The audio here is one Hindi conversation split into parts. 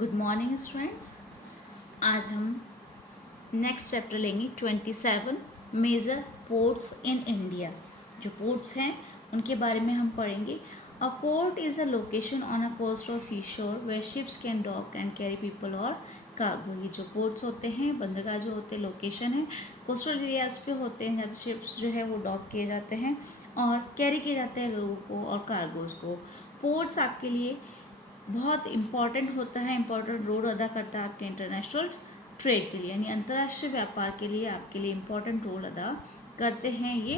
Good morning students. आज हम नेक्स्ट चैप्टर लेंगे 27 मेजर पोर्ट्स इन इंडिया। जो पोर्ट्स हैं उनके बारे में हम पढ़ेंगे। A port is a location on a coast or sea shore where ships can dock and carry people or cargo. ये जो पोर्ट्स होते हैं, बंदरगाह जो होते हैं, लोकेशन है कोस्टल एरियाज पे होते हैं जब शिप्स जो है वो डॉक किए जाते हैं और कैरी किए जाते हैं लोगों को और कार्गोज को। पोर्ट्स आपके लिए बहुत इम्पॉर्टेंट होता है, इम्पॉर्टेंट रोल अदा करता है आपके इंटरनेशनल ट्रेड के लिए, यानी अंतर्राष्ट्रीय व्यापार के लिए आपके लिए इम्पॉर्टेंट रोल अदा करते हैं ये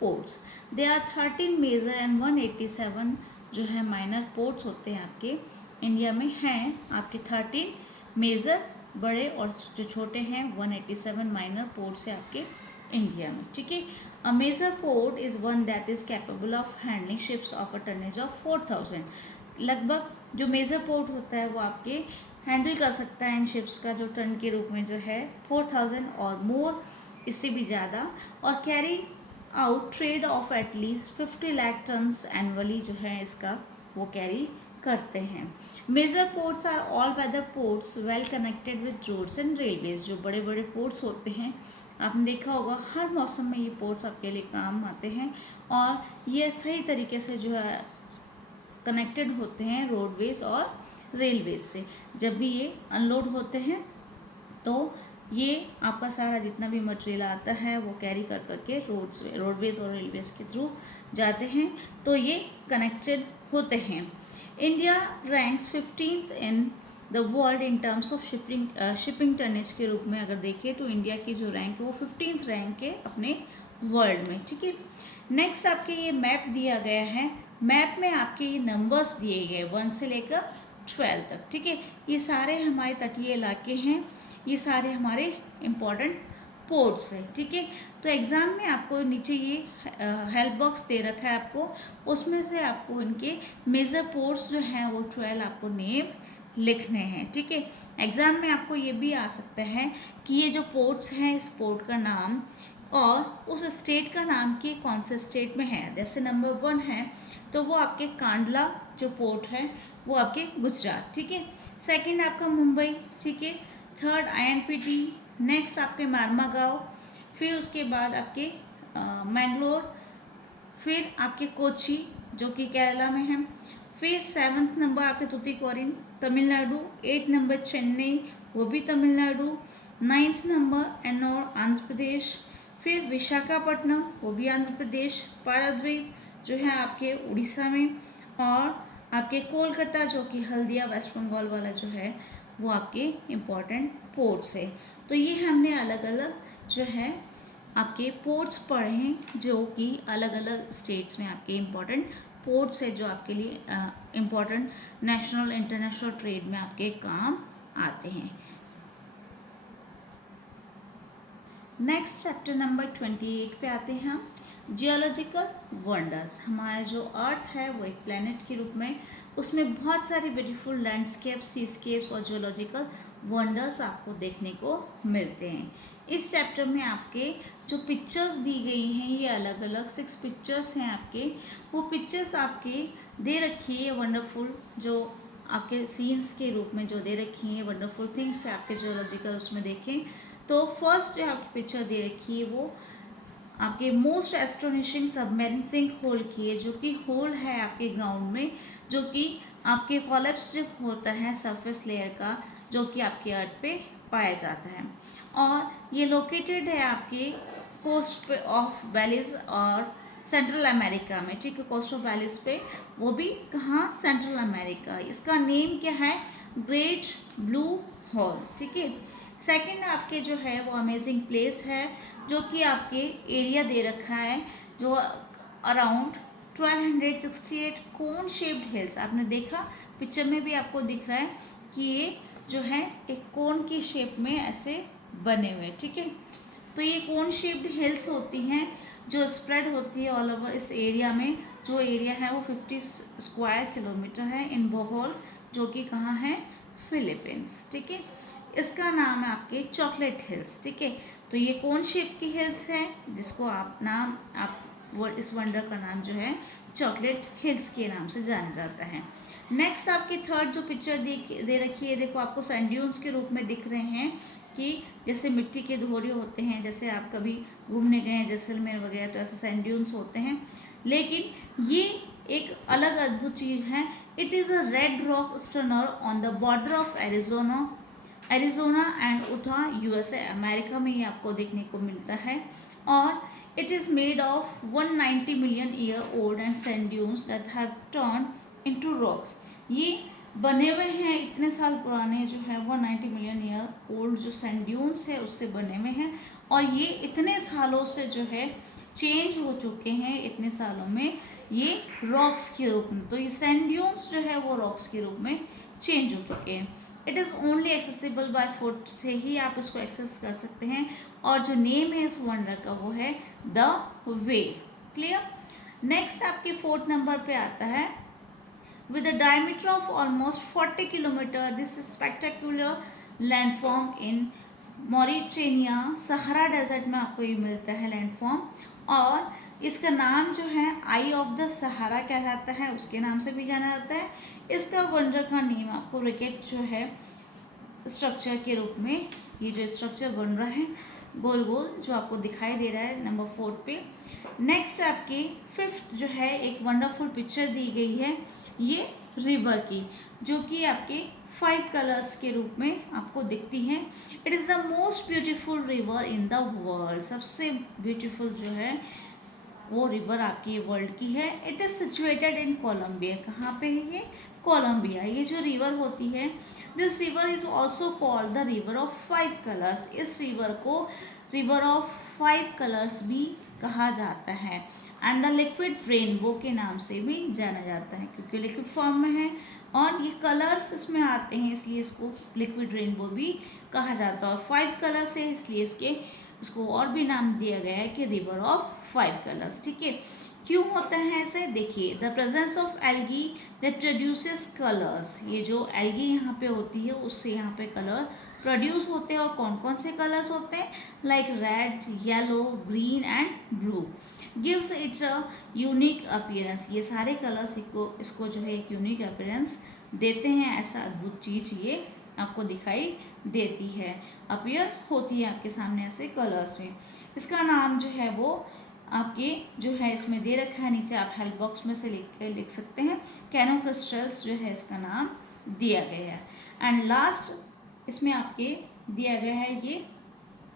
ports. They are 13 major and 187 जो है माइनर पोर्ट्स होते हैं आपके इंडिया में हैं। आपके 13 मेजर बड़े और जो छोटे हैं 187 माइनर पोर्ट्स है आपके इंडिया में। ठीक है। A major port is one that is capable of handling ships of a tonnage of 4000। लगभग जो मेजर पोर्ट होता है वो आपके हैंडल कर सकता है इन शिप्स का जो टन के रूप में जो है 4000 और मोर, इससे भी ज़्यादा, और carry out trade of at least 50 lakh tons annually जो है इसका वो कैरी करते हैं। Major ports are all weather ports well connected with roads and railways. जो बड़े बड़े पोर्ट्स होते हैं आपने देखा होगा हर मौसम में ये पोर्ट्स आपके लिए काम आते हैं और ये सही तरीके से जो है कनेक्टेड होते हैं रोडवेज और रेलवेज से। जब भी ये अनलोड होते हैं तो ये आपका सारा जितना भी मटेरियल आता है वो कैरी कर करके रोडवेज और रेलवेज के थ्रू जाते हैं, तो ये कनेक्टेड होते हैं। India ranks 15th in the world in terms of shipping tonnage के रूप में अगर देखें तो इंडिया की जो रैंक है वो 15th रैंक है अपने वर्ल्ड में। ठीक है। नेक्स्ट आपके ये मैप दिया गया है। मैप में आपके ये नंबर्स दिए गए 1 से लेकर 12 तक। ठीक है। ये सारे हमारे तटीय इलाके हैं, ये सारे हमारे इम्पोर्टेंट पोर्ट्स हैं। ठीक है। तो एग्ज़ाम में आपको नीचे ये हेल्प बॉक्स दे रखा है आपको, उसमें से आपको इनके मेजर पोर्ट्स जो हैं वो 12 आपको नेम लिखने हैं। ठीक है। एग्ज़ाम में आपको ये भी आ सकता है कि ये जो पोर्ट्स हैं इस पोर्ट का नाम और उस स्टेट का नाम कि कौन से स्टेट में है। जैसे नंबर 1 है तो वो आपके कांडला जो पोर्ट है वो आपके गुजरात। ठीक है। सेकंड आपका मुंबई। ठीक है। Third INPT। नेक्स्ट आपके मारमागांव, फिर उसके बाद आपके मैंगलोर, फिर आपके कोची जो कि केरला में है, फिर 7th नंबर आपके तुतीकोरिन तमिलनाडु, 8th नंबर चेन्नई वो भी तमिलनाडु, 9th नंबर एन्नोर आंध्र प्रदेश, फिर विशाखापट्टनम वो भी आंध्र प्रदेश, पाराद्वीप जो है आपके उड़ीसा में, और आपके कोलकाता जो कि हल्दिया वेस्ट बंगाल वाला जो है वो आपके इम्पॉर्टेंट पोर्ट्स है। तो ये हमने अलग अलग जो है आपके पोर्ट्स पढ़े हैं जो कि अलग अलग स्टेट्स में आपके इम्पॉर्टेंट पोर्ट्स है जो आपके लिए इम्पॉर्टेंट नेशनल इंटरनेशनल ट्रेड में आपके काम आते हैं। नेक्स्ट चैप्टर नंबर 28 पे आते हैं हम। Geological wonders. हमारा जो अर्थ है वो एक प्लेनेट के रूप में, उसमें बहुत सारी ब्यूटीफुल लैंडस्केप्स, सीस्केप्स और जियोलॉजिकल वंडर्स आपको देखने को मिलते हैं। इस चैप्टर में आपके जो पिक्चर्स दी गई हैं ये अलग अलग 6 पिक्चर्स हैं आपके। वो पिक्चर्स आपके दे रखी है वंडरफुल जो आपके सीन्स के रूप में जो दे रखी हैं वंडरफुल थिंग्स है आपके जियोलॉजिकल, उसमें देखें तो फर्स्ट जो आपकी पिक्चर दे रखी है वो आपके most astonishing submarine sinkhole की है, जो कि होल है आपके ग्राउंड में, जो कि आपके कोलैप्स होता है सरफेस लेयर का, जो कि आपके अर्थ पे पाया जाता है। और ये लोकेटेड है आपके कोस्ट पे ऑफ वैलीज और सेंट्रल अमेरिका में। ठीक है। कोस्ट ऑफ वैलीज पे वो भी कहाँ, सेंट्रल अमेरिका। इसका नेम क्या है, ग्रेट ब्लू होल। ठीक है। सेकंड आपके जो है वो अमेजिंग प्लेस है, जो कि आपके एरिया दे रखा है जो अराउंड 1268 कोन शेप्ड हिल्स। आपने देखा पिक्चर में भी आपको दिख रहा है कि ये जो है एक कोन की शेप में ऐसे बने हुए। ठीक है। तो ये कोन शेप्ड हिल्स होती हैं जो स्प्रेड होती है ऑल ओवर इस एरिया में। जो एरिया है वो 50 स्क्वायर किलोमीटर है इन बोहोल, जो कि कहाँ है, फिलीपींस। ठीक है। इसका नाम है आपके चॉकलेट हिल्स। ठीक है। तो ये कौन शेप की हिल्स है जिसको आप इस वंडर का नाम जो है चॉकलेट हिल्स के नाम से जाना जाता है। नेक्स्ट आपकी थर्ड जो पिक्चर दे रखी है, देखो आपको सैंड ड्यून्स के रूप में दिख रहे हैं कि जैसे मिट्टी के धोरे होते हैं, जैसे आप कभी घूमने गए हैं जैसलमेर वगैरह तो ऐसे सैंड ड्यून्स होते हैं, लेकिन ये एक अलग अद्भुत चीज़ है। It is a red rock stunner on the border of Arizona and Utah, USA, America में ये आपको देखने को मिलता है। और it is made of 190 million year old and sand dunes that have turned into rocks। ये बने हुए हैं इतने साल पुराने जो है 190 मिलियन ईयर ओल्ड जो सैंड ड्यून्स है उससे बने हुए हैं, और ये इतने सालों से जो है चेंज हो चुके हैं, इतने सालों में ये रॉक्स के रूप में, तो ये सैंड ड्यून्स जो है वो रॉक्स के रूप में चेंज हो चुके हैं। It is only accessible by foot, से ही आप इसको एक्सेस कर सकते हैं, और जो नेम है इस वंडर का वो है द वेव। क्लियर। नेक्स्ट आपके फोर्थ नंबर पे आता है with a diameter of almost 40 kilometre this spectacular landform in Mauritania, Sahara desert में आपको ये मिलता है लैंडफॉर्म, और इसका नाम जो है आई ऑफ द सहारा कहलाता है, उसके नाम से भी जाना जाता है। इसका वंडर का नेम आपको रिकेट जो है स्ट्रक्चर के रूप में, ये जो स्ट्रक्चर बन रहा है गोल गोल जो आपको दिखाई दे रहा है नंबर 4 पे। नेक्स्ट आपकी फिफ्थ जो है एक वंडरफुल पिक्चर दी गई है ये रिवर की, जो कि आपके 5 कलर्स के रूप में आपको दिखती हैं। It is the most beautiful river in the world, सबसे ब्यूटीफुल जो है वो रिवर आपकी वर्ल्ड की है। It is situated in Colombia, कहाँ पे है ये? कोलंबिया। ये जो रिवर होती है, this river is also called the river of 5 colours, इस रिवर को रिवर ऑफ 5 कलर्स भी कहा जाता है, एंड द लिक्विड रेनबो के नाम से भी जाना जाता है, क्योंकि लिक्विड फॉर्म में है और ये कलर्स इसमें आते हैं, इसलिए इसको लिक्विड रेनबो भी कहा जाता है। और 5 कलर्स है इसलिए इसको और भी नाम दिया गया है कि रिवर ऑफ 5 कलर्स। ठीक है, क्यों होता है ऐसे? देखिए, the presence of algae that produces colours, ये जो एल्गी यहाँ पे होती है उससे यहाँ पे कलर प्रोड्यूस होते हैं, और कौन कौन से कलर्स होते हैं? Like red, yellow, green and blue, gives it's a unique appearance. ये सारे कलर्स इसको जो है एक यूनिक अपीयरेंस देते हैं, ऐसा अद्भुत चीज़ ये आपको दिखाई देती है, अपीयर होती है आपके सामने ऐसे कलर्स में। इसका नाम जो है वो आपके जो है इसमें दे रखा है, नीचे आप हेल्प बॉक्स में से लिख सकते हैं, कैनो क्रिस्टल्स जो है इसका नाम दिया गया है। एंड लास्ट इसमें आपके दिया गया है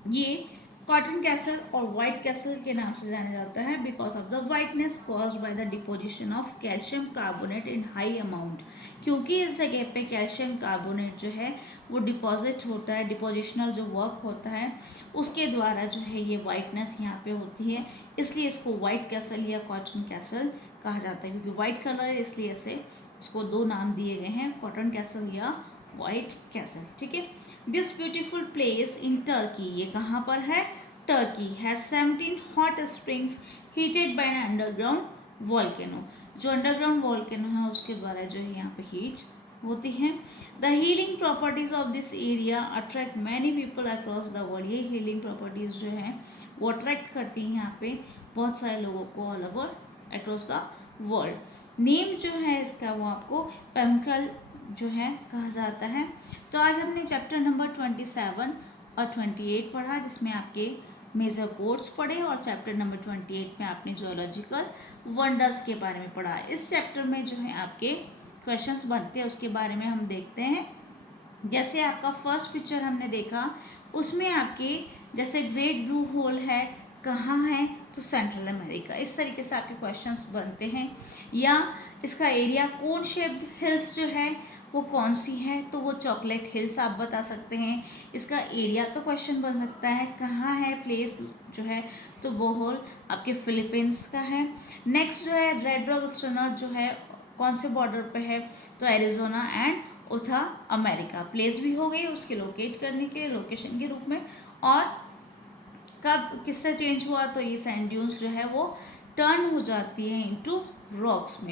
ये कॉटन कैसल और वाइट कैसल के नाम से जाना जाता है, because of the whiteness caused by the deposition of calcium carbonate in high amount, क्योंकि इस जगह पे कैल्शियम कार्बोनेट जो है वो डिपॉजिट होता है, डिपोजिशनल जो वर्क होता है उसके द्वारा जो है ये वाइटनेस यहाँ पे होती है, इसलिए इसको वाइट कैसल या कॉटन कैसल कहा जाता है, क्योंकि वाइट कलर है इसलिए इसको 2 नाम दिए गए हैं, कॉटन कैसल या वाइट कैसल। ठीक है, this beautiful place in Turkey, ये कहाँ पर है? Turkey, has 17 hot springs heated bye an underground volcano, जो अंडरग्राउंड वॉल्केनो है उसके द्वारा जो है यहाँ पे हीट होती है। The healing properties of this area attract many people across the world, ये हीलिंग प्रॉपर्टीज जो हैं वो अट्रैक्ट करती हैं यहाँ पे बहुत सारे लोगों को all over across the world. Name जो है इसका वो आपको पेम्कल जो है कहा जाता है। तो आज हमने चैप्टर नंबर 27 और 28 पढ़ा, जिसमें आपके मेजर पोर्ट्स पढ़े, और चैप्टर नंबर 28 में आपने जियोलॉजिकल वंडर्स के बारे में पढ़ा। इस चैप्टर में जो है आपके क्वेश्चंस बनते हैं उसके बारे में हम देखते हैं। जैसे आपका फर्स्ट पिक्चर हमने देखा उसमें आपके जैसे ग्रेट ब्लू होल है, कहाँ है? तो सेंट्रल अमेरिका, इस तरीके से आपके क्वेश्चंस बनते हैं। या इसका एरिया कोन शेप्ड हिल्स जो है वो कौन सी है? तो वो चॉकलेट हिल्स आप बता सकते हैं। इसका एरिया का क्वेश्चन बन सकता है, कहाँ है प्लेस जो है? तो वो होल आपके फिलीपींस का है। नेक्स्ट जो है रेड रॉक स्टर्नर जो है कौन से बॉर्डर पे है? तो एरिजोना एंड उथा, अमेरिका। प्लेस भी हो गई उसके लोकेट करने के लोकेशन के रूप में, और कब किससे चेंज हुआ? तो ये सैंड ड्यून्स जो है वो टर्न हो जाती है इनटू रॉक्स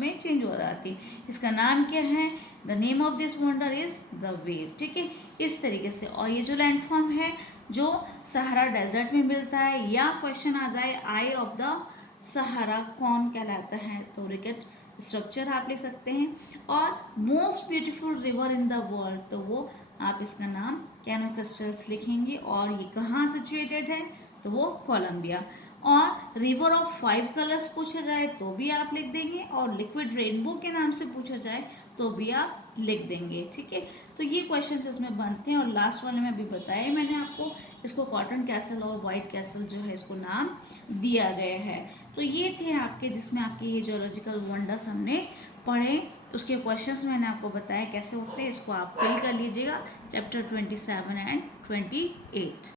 में चेंज हो जाती है। इसका नाम क्या है? The name of this wonder is the wave. ठीक है, इस तरीके से। और ये जो लैंडफॉर्म है जो सहारा डेजर्ट में मिलता है, या क्वेश्चन आ जाए आई ऑफ द सहारा कौन कहलाता है, तो रिकेट स्ट्रक्चर आप लिख सकते हैं। और most beautiful river in the world, तो वो आप इसका नाम कैनो क्रिस्टल्स लिखेंगे। और ये कहाँ सिचुएटेड है, तो वो कोलंबिया। और रिवर ऑफ 5 कलर्स पूछा जाए तो भी आप लिख देंगे, और लिक्विड रेनबो के नाम से पूछा जाए तो भी आप लिख देंगे। ठीक है, तो ये क्वेश्चन इसमें बनते हैं। और लास्ट वाले में अभी बताया मैंने आपको, इसको कॉटन कैसल और वाइट कैसल जो है इसको नाम दिया गया है। तो ये थे आपके, जिसमें आपके ये जियोलॉजिकल वंडर्स हमने पढ़े, उसके क्वेश्चंस मैंने आपको बताया कैसे होते हैं। इसको आप फिल कर लीजिएगा, चैप्टर 27 एंड 28।